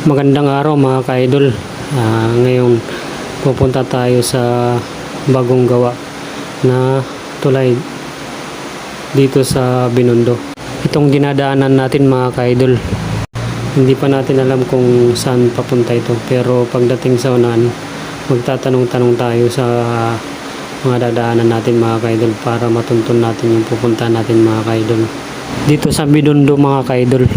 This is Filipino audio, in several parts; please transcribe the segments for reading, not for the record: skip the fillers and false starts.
Magandang araw mga ka-idol. Ngayon pupunta tayo sa bagong gawa na tulay dito sa Binondo. Itong dinadaanan natin mga ka-idol, hindi pa natin alam kung saan papunta ito, pero pagdating sa unahan magtatanong-tanong tayo sa mga dadaanan natin mga ka-idol para matuntun natin yung pupunta natin mga ka-idol dito sa Binondo mga ka-idol.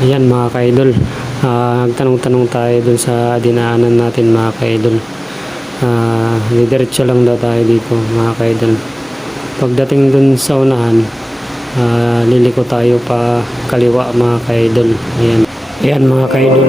Ayan mga ka-idol, nagtanong-tanong tayo dun sa dinaanan natin mga ka-idol. Diretso lang daw tayo dito mga ka-idol. Pagdating dun sa unahan, liliko tayo pa kaliwa mga ka-idol. Ayan mga ka-idol.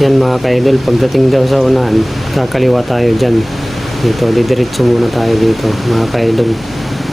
Yan mga ka-idol, pagdating daw sa unahan, kakaliwa tayo dyan. Dito, didiretso muna tayo dito mga ka-idol.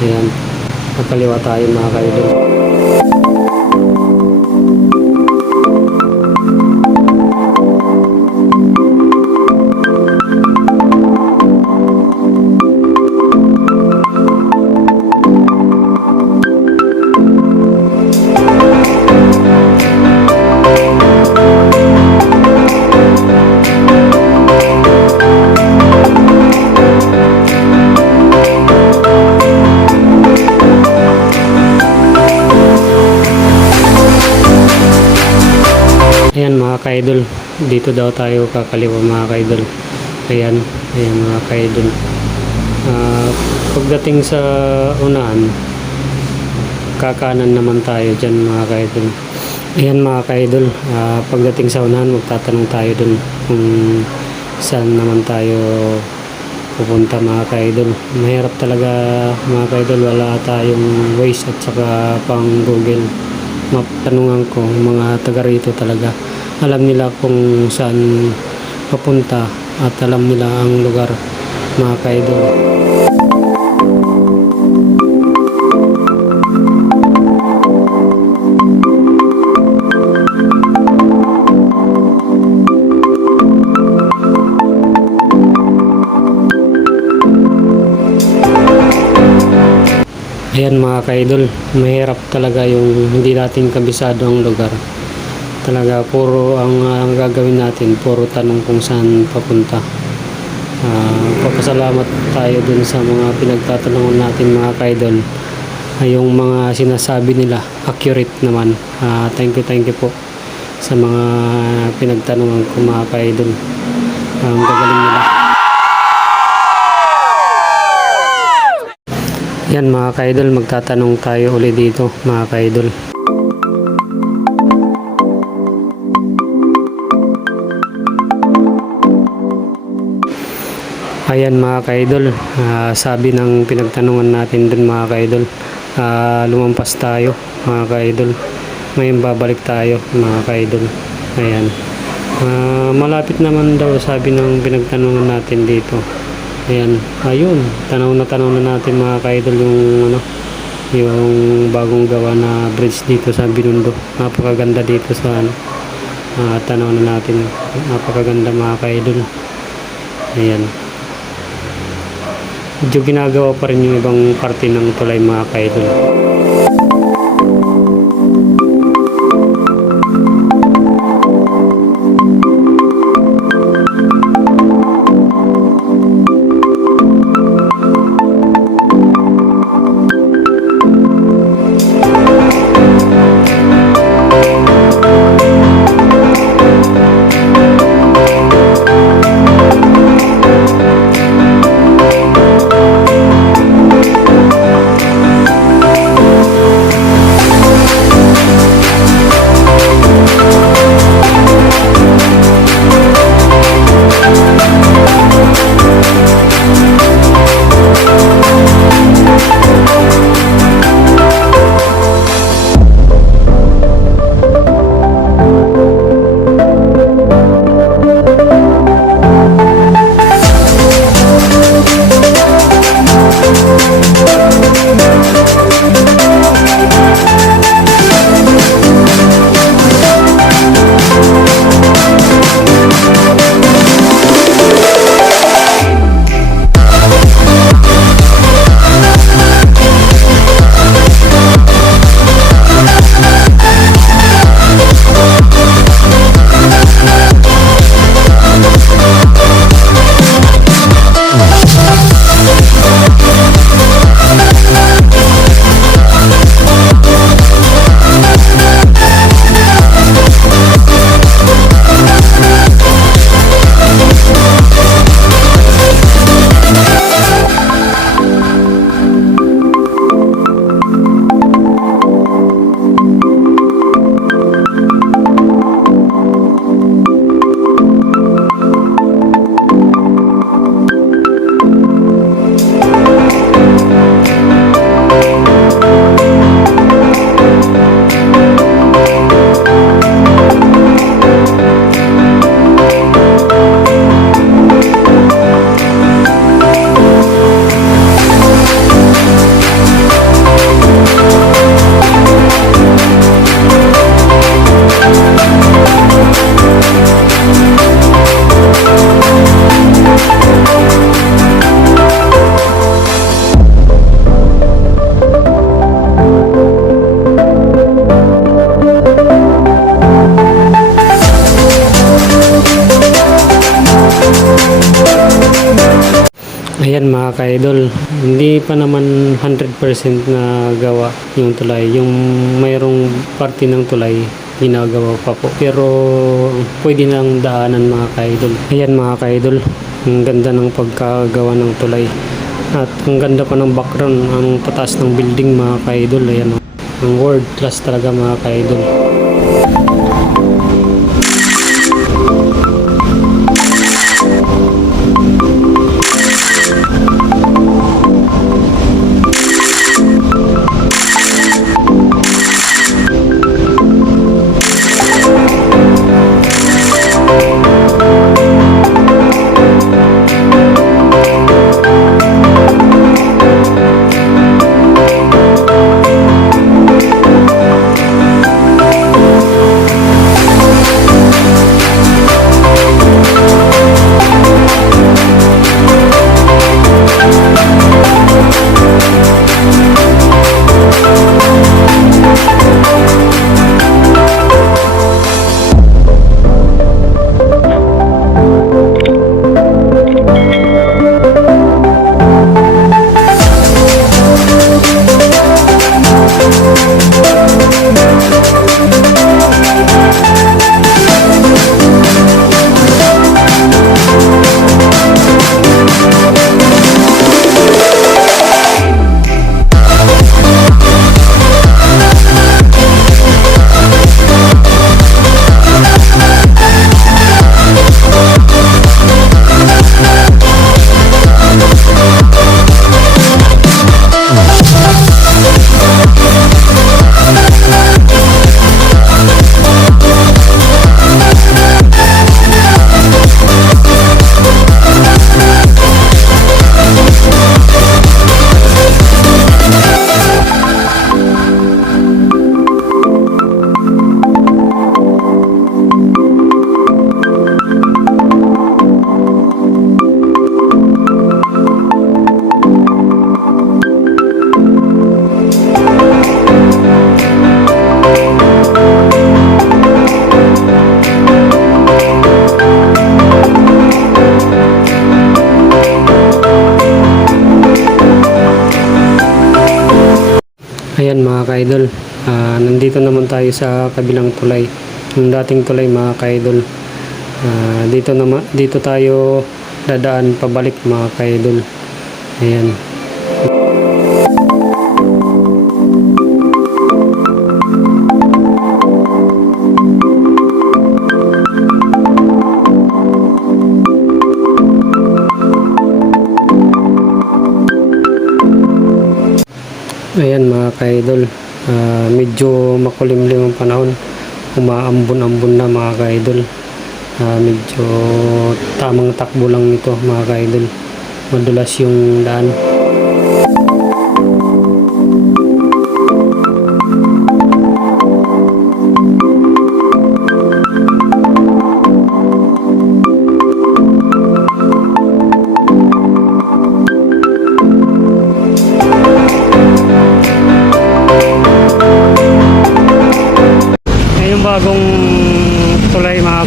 Ayan, kakaliwa tayo mga ka-idol. Ayan mga ka-idol, dito daw tayo kakaliwa mga ka-idol. Ayan mga ka-idol. Pagdating sa unahan, kakanan naman tayo dyan mga ka-idol. Ayan mga ka-idol, pagdating sa unahan magtatanong tayo dun kung saan naman tayo pupunta mga ka-idol. Mahirap talaga mga ka-idol, wala tayong Waze at saka pang Google Map. Tanungan ko mga taga rito talaga, alam nila kung saan papunta at alam nila ang lugar mga ka-idol. Ayan mga ka-idol, mahirap talaga yung hindi natin kabisado ang lugar. Talaga puro ang gagawin natin, puro tanong kung saan papunta. Papasalamat tayo dun sa mga pinagtatanungan natin mga ka-idol. Yung mga sinasabi nila accurate naman. Thank you po sa mga pinagtanungan ko mga ka-idol. Ang gagaling nila. Yan mga ka-idol, magtatanong tayo ulit dito mga ka-idol. Ayan mga ka-idol, sabi ng pinagtanungan natin dun mga ka-idol, lumampas tayo mga ka-idol. Ngayon babalik tayo mga ka-idol. Ayan. Malapit naman daw sabi ng pinagtanungan natin dito. Ayan, ayun, tanaw na natin mga ka-idol yung bagong gawa na bridge dito sa Binondo. Napakaganda dito sa tanaw na natin. Napakaganda mga ka-idol. Ayan. Medyo ginagawa pa rin yung ibang parte ng tulay mga ka-idol. Ayan mga ka-idol, hindi pa naman 100% na gawa yung tulay. Yung mayroong parte ng tulay, ginagawa pa po. Pero pwede nang daanan mga ka-idol. Ayan mga ka-idol, ang ganda ng pagkagawa ng tulay. At ang ganda pa ng background, ang tataas ng building mga ka-idol. Ayan, ang world class talaga mga ka-idol. Ayan mga ka-idol, nandito naman tayo sa kabilang tulay. Yung dating tulay mga ka-idol. Dito tayo dadaan pabalik mga ka-idol. Ayan. Ayan mga ka-idol, medyo makulimlim ang panahon, umaambon-ambon na mga ka-idol. Medyo tamang takbo lang nito mga ka-idol, madulas yung daan. Yung bagong tulay mga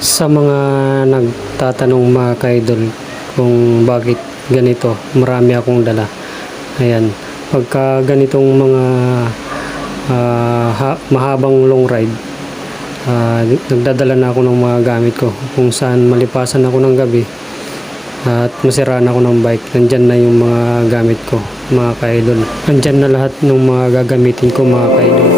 sa mga nagtatanong mga ka-idol kung bakit ganito, marami akong dala. Ayan, pagka ganitong mga mahabang long ride, nagdadala na ako ng mga gamit ko kung saan malipasan ako ng gabi at masiraan ako ng bike. Nandyan na yung mga gamit ko mga ka-idol, nandyan na lahat ng mga gagamitin ko mga ka-idol.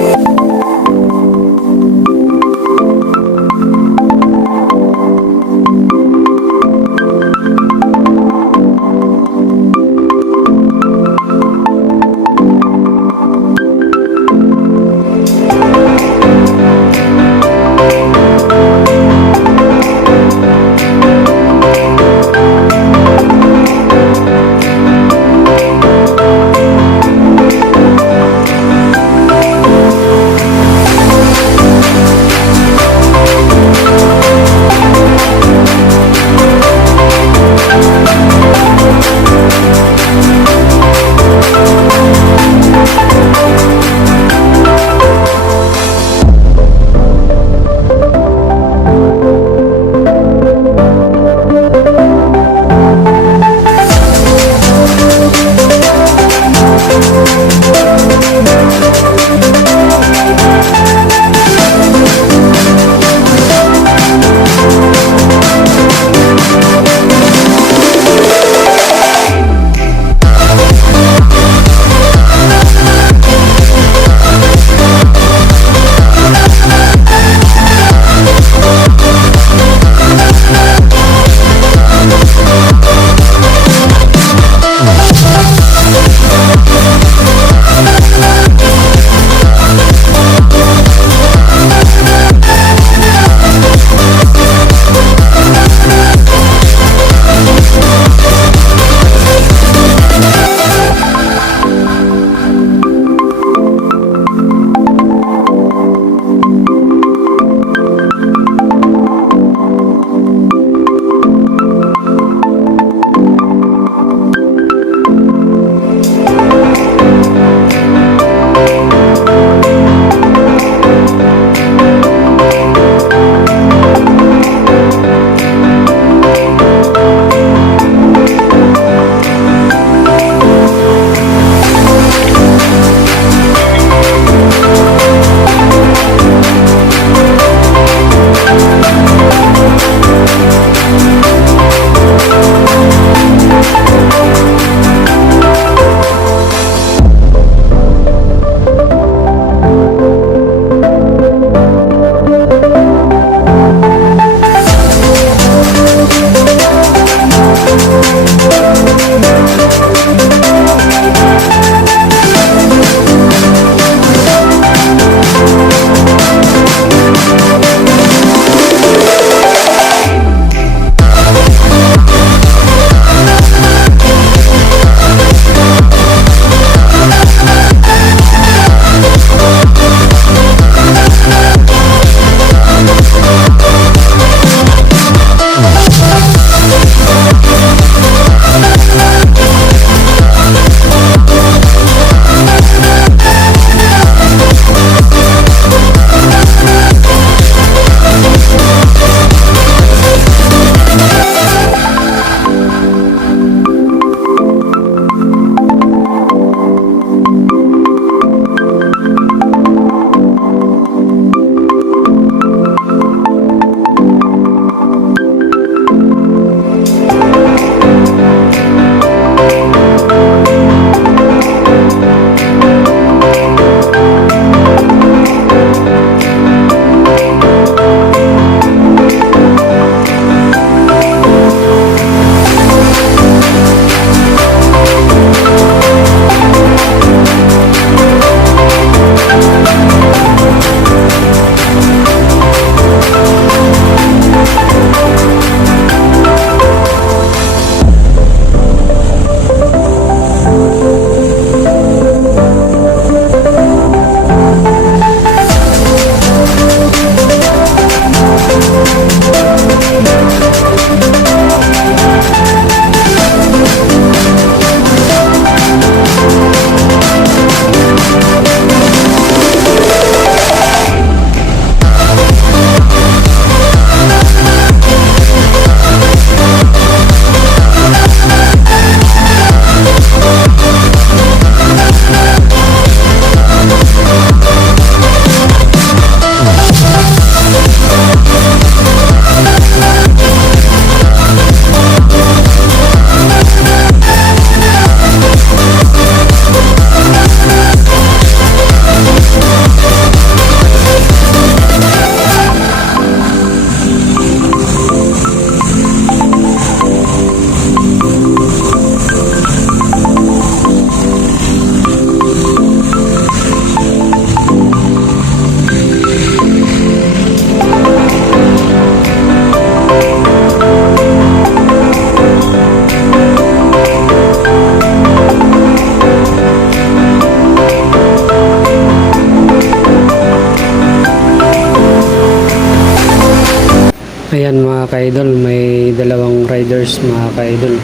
Ayan mga ka-idol, may dalawang riders mga ka-idol.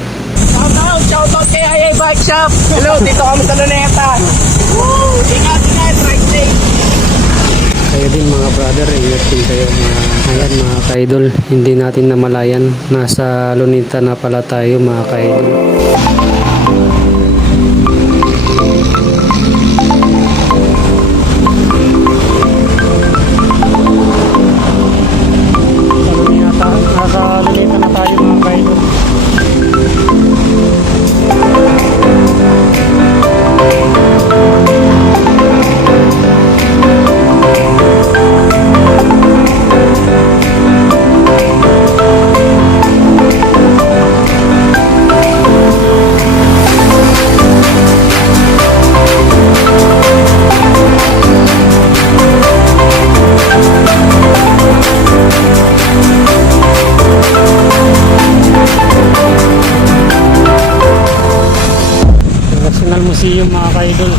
Shoutout kay AA Bike Shop. Hello, dito kami sa Luneta. Woo! Ingat, ride safe. Kayo din mga brother, ingat din kayo. Ayan mga ka-idol, hindi natin namalayan. Nasa Luneta na pala tayo mga ka-idol. Nasa Luneta na tayo mga ka-idol. National Museum mga ka-idol.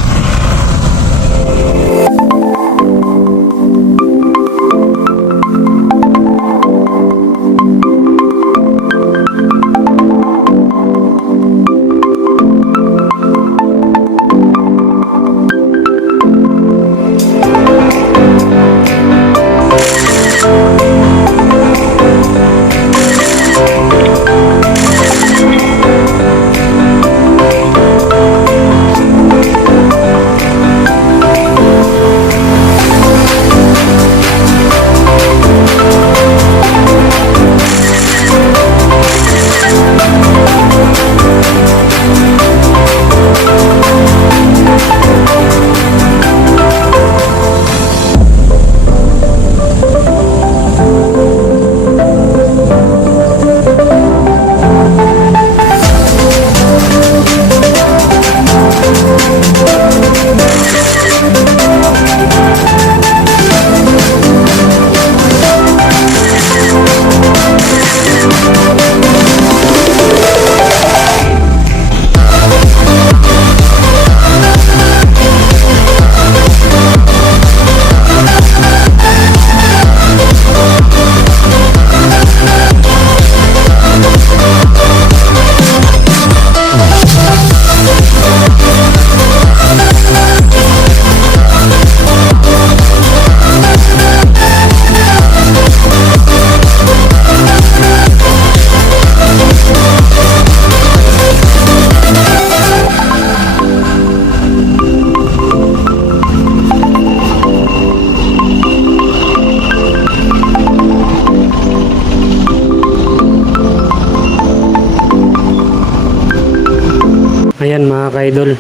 Ayan mga ka-idol,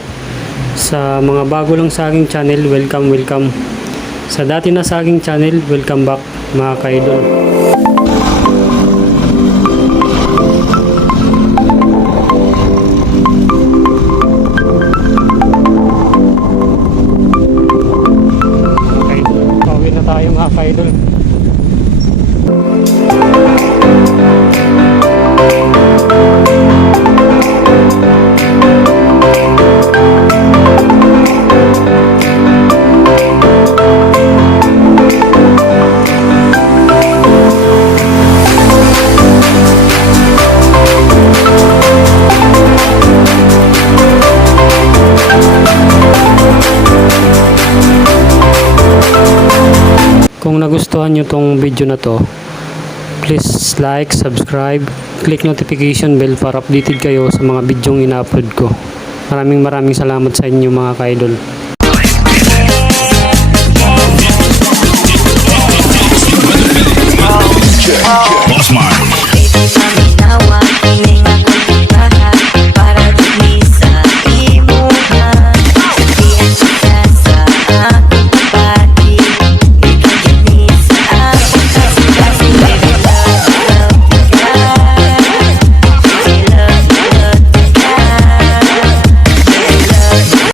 sa mga bago lang sa aking channel, welcome. Sa dati na sa aking channel, welcome back mga ka-idol. Pauwi na tayo mga ka-idol. Kung nagustuhan nyo tong video na to, please like, subscribe, click notification bell para updated kayo sa mga bidyong ina-upload ko. Maraming salamat sa inyo mga ka-idol. Check.